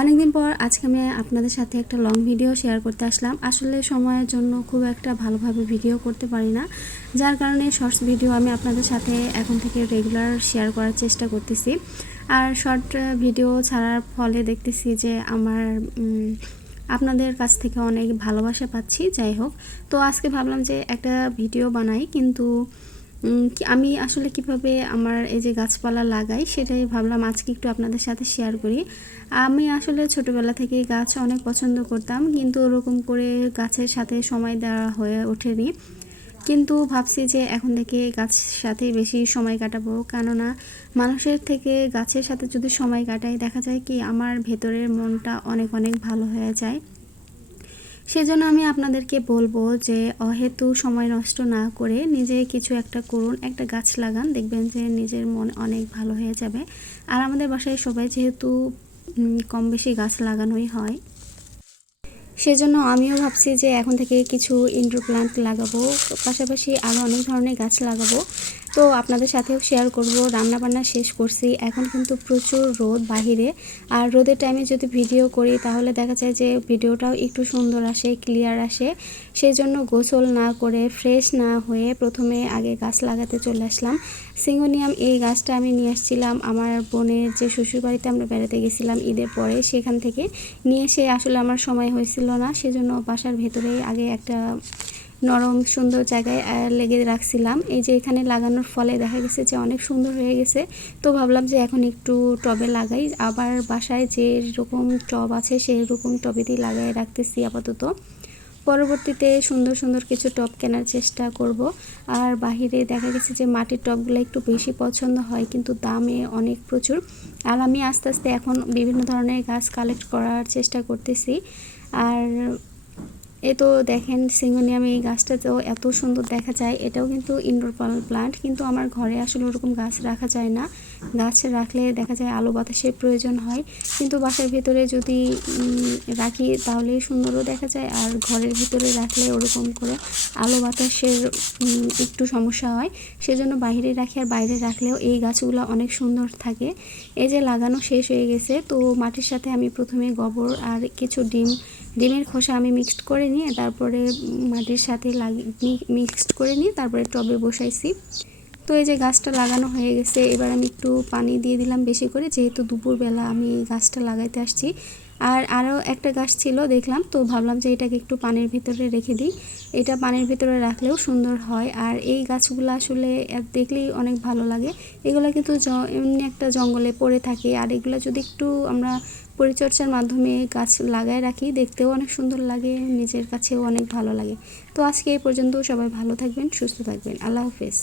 অনেকদিন পর আজকে আমি আপনাদের সাথে একটা লং ভিডিও শেয়ার করতে আসলাম। আসলে সময়ের জন্য খুব একটা ভালোভাবে ভিডিও করতে পারি না। যার কারণে শর্টস ভিডিও আমি আপনাদের সাথে এখন থেকে রেগুলার শেয়ার করার চেষ্টা করতেছি। আর শর্ট ভিডিও ছাড়ার ফলে দেখতেছি যে আমার আপনাদের কাছ থেকে অনেক ভালোবাসা পাচ্ছি। যাই হোক, তো আজকে ভাবলাম যে একটা ভিডিও বানাই, কিন্তু আমি আসলে কীভাবে আমার এই যে গাছপালা লাগাই সেটাই ভাবলাম। আজকে একটু আপনাদের সাথে শেয়ার করি। আমি আসলে ছোটবেলা থেকেই গাছ অনেক পছন্দ করতাম, কিন্তু ওরকম করে গাছের সাথে সময় দেওয়া হয়ে ওঠেনি। কিন্তু ভাবছি যে এখন থেকে গাছের সাথে বেশি সময় কাটাবো। কেননা মানুষের থেকে গাছের সাথে যদি সময় কাটাই, দেখা যায় কি আমার ভেতরের মনটা অনেক অনেক ভালো হয়ে যায়। সেজন্য আমি আপনাদেরকে বলব যে অহেতু সময় নষ্ট না করে নিজে কিছু একটা করুন, একটা গাছ লাগান, দেখবেন যে নিজের মন অনেক ভালো হয়ে যাবে। আর আমাদের বাসায় সবাই যেহেতু কম বেশি গাছ লাগানোই হয়। সেজন্য আমিও ভাবছি যে এখন থেকে কিছু ইনডোর প্ল্যান্ট লাগাবো, পাশাপাশি আরও অনেক ধরনের গাছ লাগাবো। তো আপনাদের সাথেও শেয়ার করব রান্না বান্না শেষ করছি। এখন কিন্তু প্রচুর রোদ বাহিরে। আর রোদের টাইমে যদি ভিডিও করি, তাহলে দেখা যায় যে ভিডিওটাও একটু সুন্দর আসে ক্লিয়ার আসে। সেই জন্য গোসল না করে ফ্রেশ না হয়ে প্রথমে আগে গাছ লাগাতে চলে আসলাম। সিঙ্গোনিয়াম এই গাছটা আমি নিয়ে আসছিলাম আমার বোনের যে শ্বশুরবাড়িতে আমরা বেড়াতে গেছিলাম ঈদের পরে, সেখান থেকে। নিয়ে এসে আসলে আমার সময় হয়েছিল না, সেজন্য বাসার ভেতরেই আগে একটা নরম, সুন্দর জায়গায় লেগে রাখছিলাম। এই যে এখানে লাগানোর ফলে দেখা গেছে যে অনেক সুন্দর হয়ে গেছে। তো ভাবলাম যে এখন একটু টবে লাগাই। আবার বাসায় যে রকম টব আছে, সেই রকম টবেতেই লাগাই রাখতেছি আপাতত। পরবর্তীতে সুন্দর সুন্দর কিছু টব কেনার চেষ্টা করব। আর বাহিরে দেখা গেছে যে মাটির টবগুলো একটু বেশি পছন্দ হয়, কিন্তু দামে অনেক প্রচুর। আর আমি আস্তে আস্তে এখন বিভিন্ন ধরনের গাছ কালেক্ট করার চেষ্টা করতেছি। আর এ তো দেখেন সিঙ্গোনিয়াম এই গাছটা তো এত সুন্দর দেখা যায়। এটাও কিন্তু ইনডোর প্লান্ট কিন্তু আমার ঘরে আসলে ওরকম গাছ রাখা যায় না। গাছ রাখলে দেখা যায় আলো বাতাসের প্রয়োজন হয়। কিন্তু বাসার ভিতরে যদি রাখি তাহলে সুন্দরও দেখা যায়। আর ঘরের ভিতরে রাখলে ওরকম করে আলো বাতাসের একটু সমস্যা হয়। সেজন্য বাইরে রাখি আর বাইরে রাখলেও এই গাছগুলো অনেক সুন্দর থাকে। এই যে লাগানো শেষ হয়ে গেছে। তো মাটির সাথে আমি প্রথমে গোবর আর কিছু ডিম ডিমের খোসা আমি মিক্সড করে নিয়ে তারপরে মাটির সাথে লাগিয়ে মিক্সড করে নিয়ে তারপরে টবে বসাইছি। তো এই যে গাছটা লাগানো হয়ে গেছে, এবার আমি একটু পানি দিয়ে দিলাম বেশি করে, যেহেতু দুপুরবেলা আমি গাছটা লাগাইতে আসছি। আর আরও একটা গাছ ছিল, দেখলাম। তো ভাবলাম যে এটাকে একটু পানির ভিতরে রেখে দিই। এটা পানির ভিতরে রাখলেও সুন্দর হয়। আর এই গাছগুলো আসলে দেখলেই অনেক ভালো লাগে। এগুলো কিন্তু এমনি একটা জঙ্গলে পড়ে থাকে। আর এগুলো যদি একটু আমরা পরিচর্যার মাধ্যমে গাছ লাগায় রাখি, দেখতেও অনেক সুন্দর লাগে, নিজের কাছেও অনেক ভালো লাগে। তো আজকে এই পর্যন্ত সবাই ভালো থাকবেন, সুস্থ থাকবেন। আল্লাহ হাফেজ।